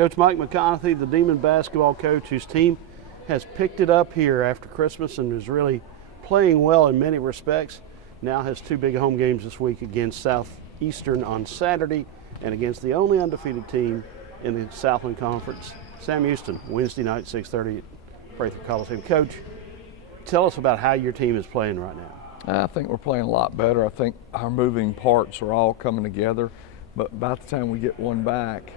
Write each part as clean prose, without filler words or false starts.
Coach Mike McConathy, the Demon basketball coach, whose team has picked it up here after Christmas and is really playing well in many respects, now has two big home games this week against Southeastern on Saturday and against the only undefeated team in the Southland Conference, Sam Houston, Wednesday night, 6:30 at Prather Coliseum. Coach, tell us about how your team is playing right now. I think we're playing a lot better. I think our moving parts are all coming together, but by the time we get one back,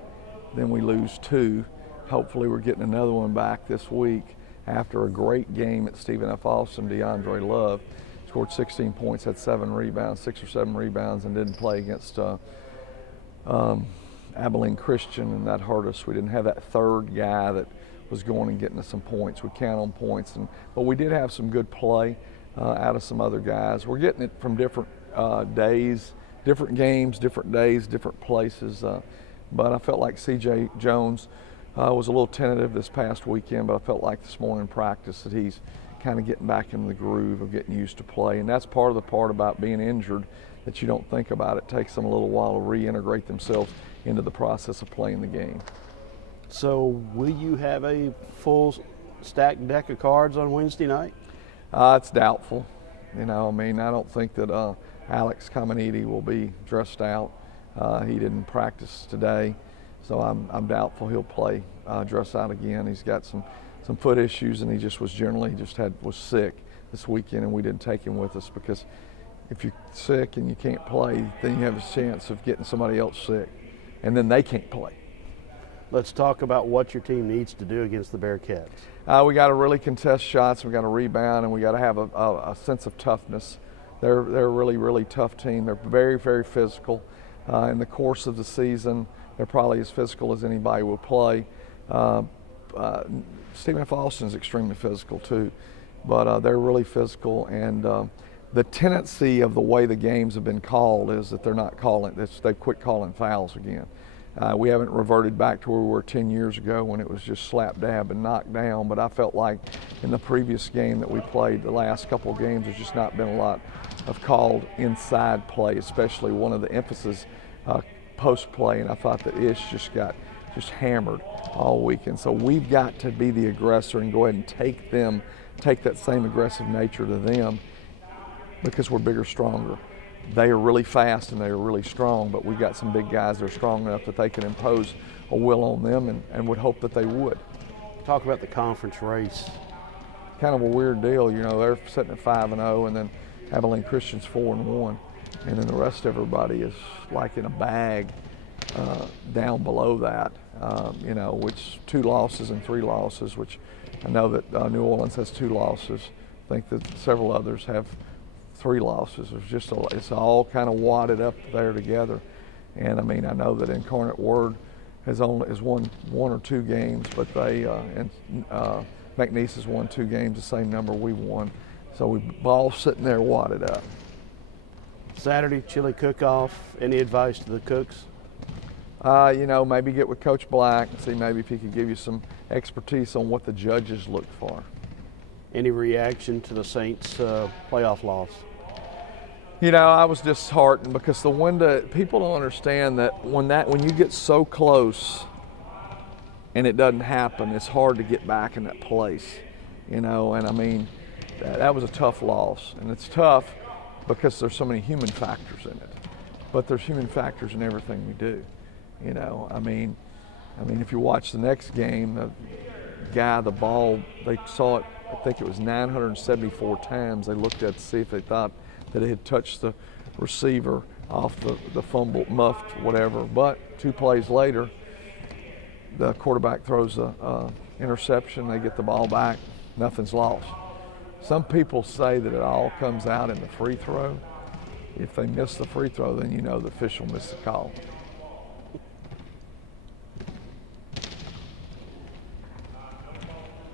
then we lose two. Hopefully we're getting another one back this week after a great game at Stephen F. Austin. DeAndre Love scored 16 points, had 7 rebounds, 6 or 7 rebounds, and didn't play against Abilene Christian, and that hurt us. We didn't have that third guy that was going and getting us some points. We count on points, but we did have some good play out of some other guys. We're getting it from different days, different games, different days, different places. But I felt like C.J. Jones was a little tentative this past weekend, but I felt like this morning in practice that he's kind of getting back into the groove of getting used to play. And that's part of the part about being injured that you don't think about. It takes them a little while to reintegrate themselves into the process of playing the game. So will you have a full stacked deck of cards on Wednesday night? It's doubtful. I don't think that Alex Caminiti will be dressed out. He didn't practice today, so I'm doubtful he'll play dress out again. He's got some foot issues, and he was sick this weekend, and we didn't take him with us because if you're sick and you can't play, then you have a chance of getting somebody else sick, and then they can't play. Let's talk about what your team needs to do against the Bearcats. We got to really contest shots, we got to rebound, and we got to have a sense of toughness. They're a really, really tough team. They're very, very physical. In the course of the season, they're probably as physical as anybody will play. Stephen F. Austin is extremely physical too, but they're really physical, and the tendency of the way the games have been called is that they've quit calling fouls again. We haven't reverted back to where we were 10 years ago when it was just slap dab and knock down, but I felt like in the previous game that we played, the last couple of games, there's just not been a lot of called inside play, especially one of the emphasis post play, and I thought that Ish just got hammered all weekend. So we've got to be the aggressor and go ahead and take that same aggressive nature to them because we're bigger, stronger. They are really fast and they are really strong, but we've got some big guys that are strong enough that they can impose a will on them and would hope that they would. Talk about the conference race. Kind of a weird deal, they're sitting at 5-0, and then Abilene Christian's 4-1, and then the rest of everybody is like in a bag down below that, which 2 losses and 3 losses, which I know that New Orleans has 2 losses. I think that several others have 3 losses. It's all kind of wadded up there together. And I know that Incarnate Word has won 1 or 2 games, but McNeese has won 2 games, the same number we've won. So we're all sitting there wadded up. Saturday, chili cook-off. Any advice to the cooks? Maybe get with Coach Black and see maybe if he could give you some expertise on what the judges look for. Any reaction to the Saints' playoff loss? I was disheartened because people don't understand that when you get so close and it doesn't happen, it's hard to get back in that place, that was a tough loss, and it's tough because there's so many human factors in it, but there's human factors in everything we do, if you watch the next game, the ball, they saw it, I think it was 974 times they looked at to see if they thought that it had touched the receiver off the fumble, muffed, whatever. But 2 plays later, the quarterback throws a interception, they get the ball back, nothing's lost. Some people say that it all comes out in the free throw. If they miss the free throw, then the official missed the call.